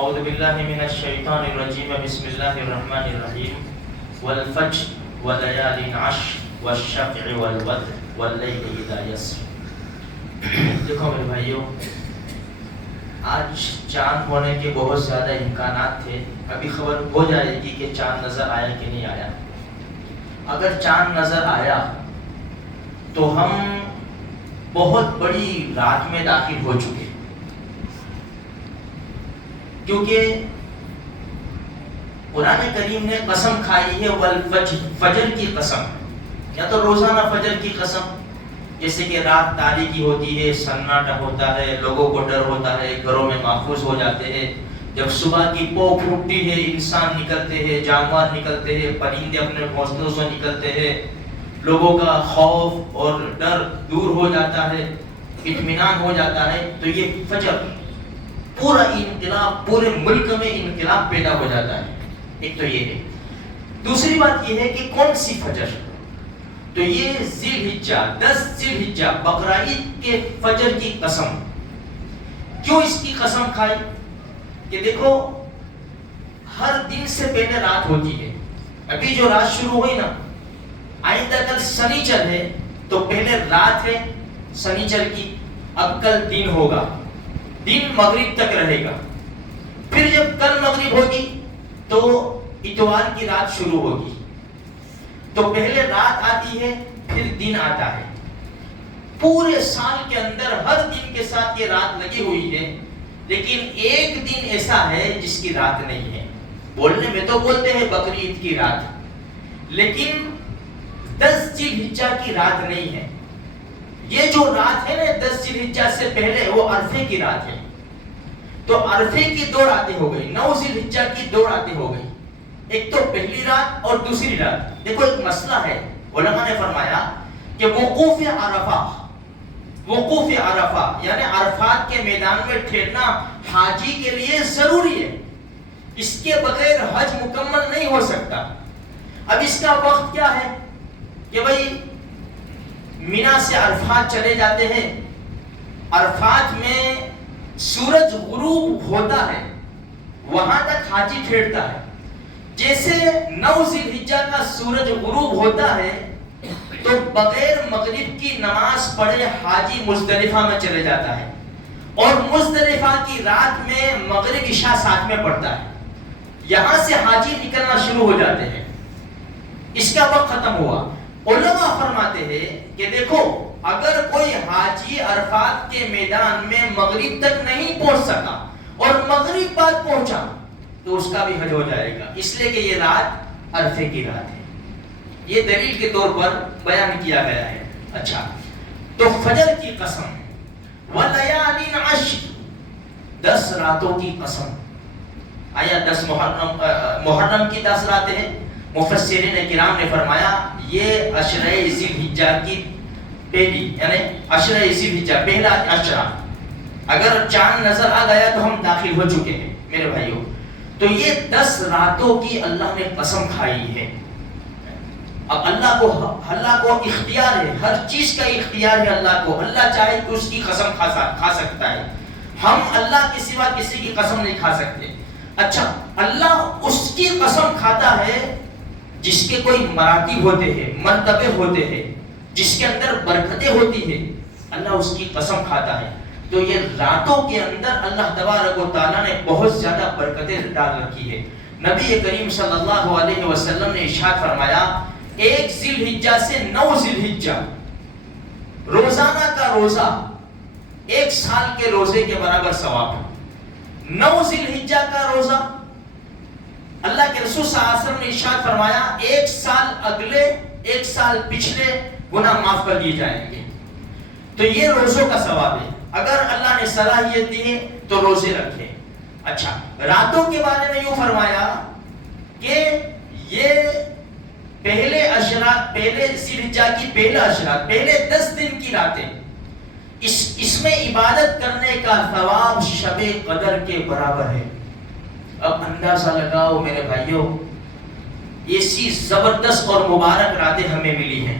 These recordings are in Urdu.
اعوذ باللہ من الشیطان الرجیم بسم اللہ الرحمن الرحیم والفجر ولیال عشر والشفع والوتر واللیل اذا یسر۔ دیکھو میرے بھائیوں، آج چاند ہونے کے بہت زیادہ امکانات تھے، ابھی خبر ہو جائے گی کہ چاند نظر آیا کہ نہیں آیا۔ اگر چاند نظر آیا تو ہم بہت بڑی رات میں داخل ہو چکے، کیونکہ قرآن کریم نے قسم کھائی ہے والفجر، فجر کی قسم، یا تو روزانہ فجر کی قسم، جیسے کہ رات تاریکی ہوتی ہے، سناٹا ہوتا ہے، لوگوں کو ڈر ہوتا ہے، گھروں میں محفوظ ہو جاتے ہیں، جب صبح کی پو پھوٹتی ہے انسان نکلتے ہیں، جانور نکلتے ہیں، پرندے اپنے گھونسلوں سے نکلتے ہیں، لوگوں کا خوف اور ڈر دور ہو جاتا ہے، اطمینان ہو جاتا ہے، تو یہ فجر پورا انقلاب، پورے ملک میں انقلاب پیدا ہو جاتا ہے۔ ایک تو یہ ہے۔ دوسری بات یہ ہے کہ کون سی فجر؟ تو یہ ذی الحجہ، 10 ذی الحجہ، بقرعید کے فجر کی قسم۔ کیوں اس کی قسم کھائی؟ کہ دیکھو ہر دن سے پہلے رات ہوتی ہے، ابھی جو رات شروع ہوئی نا، آئندہ کل سنیچر ہے تو پہلے رات ہے سنیچر کی، اب کل دن ہوگا، دن مغرب تک رہے گا، پھر جب کل مغرب ہوگی تو اتوار کی رات شروع ہوگی، تو پہلے رات آتی ہے پھر دن آتا ہے۔ پورے سال کے اندر ہر دن کے ساتھ یہ رات لگی ہوئی ہے، لیکن ایک دن ایسا ہے جس کی رات نہیں ہے۔ بولنے میں تو بولتے ہیں بقرعید کی رات، لیکن 10 ذی الحجہ کی رات نہیں ہے۔ یہ جو رات ہے نا 10 ذی الحجہ سے پہلے، وہ عرفے کی رات ہے۔ تو عرفے کی 2 راتیں ہو گئی، 9 ذی الحجہ کی 2 راتیں ہو گئی، ایک تو پہلی رات اور دوسری رات۔ دیکھو ایک مسئلہ ہے، علماء نے فرمایا کہ وقوف عرفہ، وقوف عرفہ یعنی عرفات کے میدان میں ٹھہرنا حاجی کے لیے ضروری ہے، اس کے بغیر حج مکمل نہیں ہو سکتا۔ اب اس کا وقت کیا ہے کہ بھئی مینا سے عرفات چلے جاتے ہیں، عرفات میں سورج غروب ہوتا ہے، وہاں تک حاجی ٹھہرتا ہے۔ جیسے 9 ذی الحجہ کا سورج غروب ہوتا ہے تو بغیر مغرب کی نماز پڑھے حاجی مزدلفہ میں چلے جاتا ہے، اور مزدلفہ کی رات میں مغرب عشاء ساتھ میں پڑھتا ہے، یہاں سے حاجی نکلنا شروع ہو جاتے ہیں، اس کا وقت ختم ہوا۔ علماء فرماتے ہیں کہ دیکھو اگر کوئی حاجی عرفات کے میدان میں مغرب تک نہیں پہنچ سکا اور مغرب بعد پہنچا تو اس کا بھی حج ہو جائے گا، اس لیے کہ یہ رات عرفے کی رات ہے۔ یہ دلیل کے طور پر بیان کیا گیا ہے۔ اچھا، تو فجر کی قسم، ولیال عشر، 10 راتوں کی قسم۔ آیا 10 محرم کی 10 راتیں ہیں؟ مفسرین کرام نے فرمایا یہ عشرہ ذی الحجہ کی پہلی، یعنی عشرہ ذی الحجہ پہلا عشرہ، اگر چاند نظر آ گیا تو ہم داخل ہو چکے ہیں میرے بھائیوں۔ تو یہ 10 راتوں کی اللہ نے قسم کھائی ہے۔ اب اللہ کو اختیار ہے، ہر چیز کا اختیار ہے اللہ کو، اللہ چاہے تو اس کی قسم کھا سکتا ہے، ہم اللہ کے سوا کسی کی قسم نہیں کھا سکتے۔ اچھا، اللہ اس کی قسم کھاتا ہے جس کے کوئی مراتب ہوتے ہیں، مرتبے ہوتے ہیں، جس کے اندر برکتیں ہوتی ہیں، اللہ اس کی قسم کھاتا ہے۔ تو یہ راتوں کے اندر اللہ تبارک و تعالیٰ نے بہت زیادہ برکتیں ڈال رکھی ہے۔ نبی کریم صلی اللہ علیہ وسلم نے ارشاد فرمایا 1 ذی الحجہ سے 9 ذی الحجہ روزانہ کا روزہ 1 سال کے روزے کے برابر ثواب ہے۔ 9 ذی الحجہ کا روزہ، اللہ کے رسول صلی اللہ علیہ وسلم نے ارشاد فرمایا 1 سال اگلے 1 سال پچھلے گناہ معاف کر دیے جائیں گے۔ تو یہ روزوں کا ثواب ہے، اگر اللہ نے صلاحیت دی ہے تو روزے رکھیں۔ اچھا، راتوں کے بارے میں یوں فرمایا کہ یہ پہلے ذی الحجہ کی پہلا عشرہ، پہلے 10 دن کی راتیں، اس میں عبادت کرنے کا ثواب شب قدر کے برابر ہے۔ اب اندازہ لگاؤ میرے بھائیوں، ایسی زبردست اور مبارک راتیں ہمیں ملی ہیں،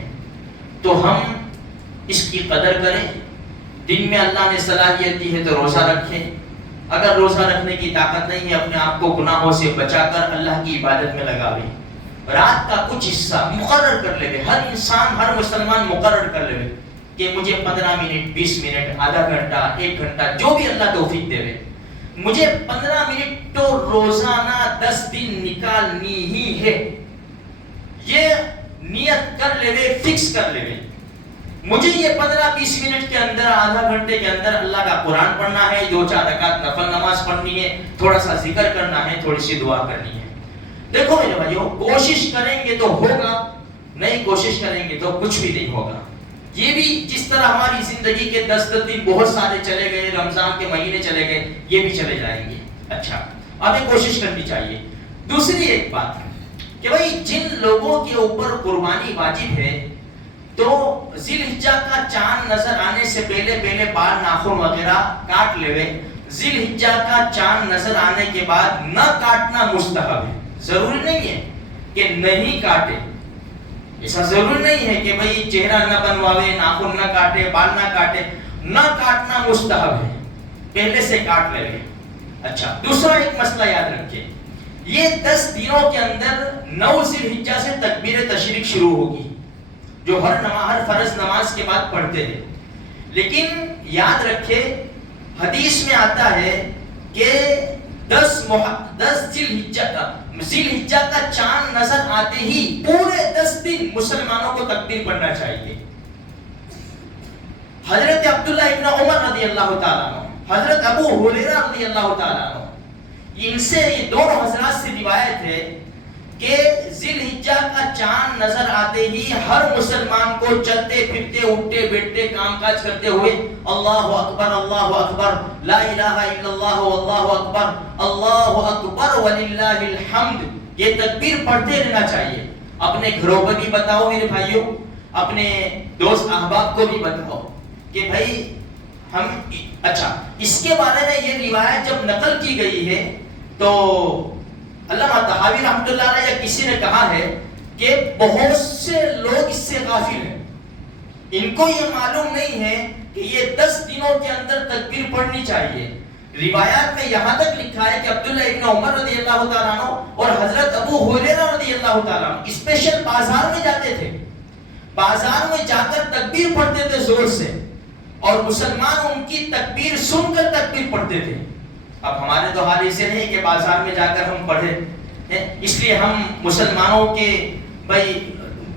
تو ہم اس کی قدر کریں۔ دن میں اللہ نے صلاحیت دی ہے تو روزہ رکھیں، اگر روزہ رکھنے کی طاقت نہیں ہے، اپنے آپ کو گناہوں سے بچا کر اللہ کی عبادت میں لگاوے، رات کا کچھ حصہ مقرر کر لے، ہر انسان ہر مسلمان مقرر کر لے کہ مجھے 15 منٹ 20 منٹ آدھا گھنٹہ 1 گھنٹہ جو بھی اللہ توفیق دے، مجھے 15 منٹ تو روزانہ 10 دن نکالنی ہی ہے، یہ نیت کر لے، فکس کر لے، مجھے یہ 15-20 منٹ کے اندر آدھا گھنٹے کے اندر اللہ کا قرآن پڑھنا ہے، 2-4 رکعت نفل نماز پڑھنی ہے، تھوڑا سا ذکر کرنا ہے، تھوڑی سی دعا کرنی ہے۔ دیکھو میرے بھائیو، کوشش کریں گے تو ہوگا، نہیں کوشش کریں گے تو کچھ بھی نہیں ہوگا۔ یہ بھی جس طرح ہماری زندگی کے 10 دن بہت سارے چلے گئے، رمضان کے مہینے چلے گئے، یہ بھی چلے جائیں گے۔ اچھا، ہمیں کوشش کرنی چاہیے۔ دوسری ایک بات کہ بھائی جن لوگوں کے اوپر قربانی واجب ہے تو ذی الحجہ کا چاند نظر آنے سے پہلے بال ناخن وغیرہ کاٹ لے، ذی الحجہ کا چاند نظر آنے کے بعد نہ کاٹنا مستحب ہے، ضروری نہیں ہے کہ نہیں کاٹے، ایسا ضروری نہیں ہے کہ بھئی چہرہ نہ بنواوے، ناخن نہ کاٹے، بال نہ کاٹے، نہ کاٹنا مستحب ہے، پہلے سے کاٹ لے۔ اچھا، دوسرا ایک مسئلہ یاد رکھیں، یہ 10 دنوں کے اندر 9 ذی الحجہ سے تکبیر تشریق شروع ہوگی، جو ہر فرض نماز کے بعد پڑھتے ہیں، لیکن یاد رکھے حدیث میں آتا ہے کہ 10 ذی الحجہ کا چاند نظر آتے ہی پورے 10 دن مسلمانوں کو تکبیر پڑھنا چاہیے۔ حضرت عبداللہ ابن عمر رضی اللہ تعالیٰ عنہ، حضرت ابو ہریرہ رضی اللہ تعالیٰ عنہ، ان سے یہ دونوں حضرات سے روایت ہے کہ ذی الحجہ کا چاند نظر آتے ہی ہر مسلمان کو چلتے پھرتے اٹھتے بیٹھتے کام کاج کرتے ہوئے اللہ اکبر لا الہ الا اللہ واللہ اکبر اللہ اکبر وللہ الحمد، یہ تکبیر پڑھتے رہنا چاہیے۔ اپنے گھروں کو بھی بتاؤ میرے بھائیوں، اپنے دوست احباب کو بھی بتاؤ کہ بھائی ہم اچھا، اس کے بارے میں یہ روایت جب نقل کی گئی ہے تو علامہ طحاوی رحمۃ اللہ علیہ یا کسی نے کہا ہے کہ بہت سے لوگ اس سے غافل ہیں، ان کو یہ معلوم نہیں ہے کہ یہ 10 دنوں کے اندر تکبیر پڑھنی چاہیے۔ روایات میں یہاں تک لکھا ہے کہ عبداللہ ابن عمر رضی اللہ تعالیٰ عنہ اور حضرت ابو ہریرہ رضی اللہ تعالیٰ عنہ اسپیشل بازار میں جاتے تھے، بازار میں جا کر تکبیر پڑھتے تھے زور سے، اور مسلمان ان کی تکبیر سن کر تکبیر پڑھتے تھے۔ اب ہمارے تو حال ایسے نہیں کہ بازار میں جا کر ہم پڑھیں، اس لیے ہم مسلمانوں کے بھائی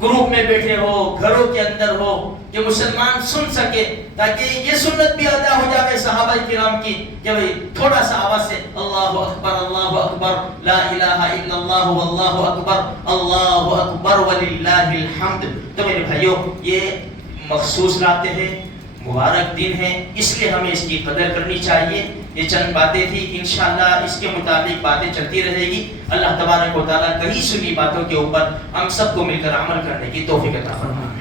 گروپ میں بیٹھے ہو، گھروں کے اندر ہو، کہ مسلمان سن سکے، تاکہ یہ سنت بھی ادا ہو جائے صحابہ کرام کی کہ بھائی تھوڑا سا آواز سے اللہ اکبر لا الہ الا اللہ واللہ اکبر وللہ الحمد۔ تو میرے بھائیوں، یہ مخصوص راتیں ہیں، مبارک دن ہے، اس لیے ہمیں اس کی قدر کرنی چاہیے۔ یہ چند باتیں تھی، انشاءاللہ اس کے مطابق باتیں چلتی رہے گی۔ اللہ تبارک و تعالیٰ کہیں سنی باتوں کے اوپر ہم سب کو مل کر عمل کرنے کی توفیق عطا فرمائے۔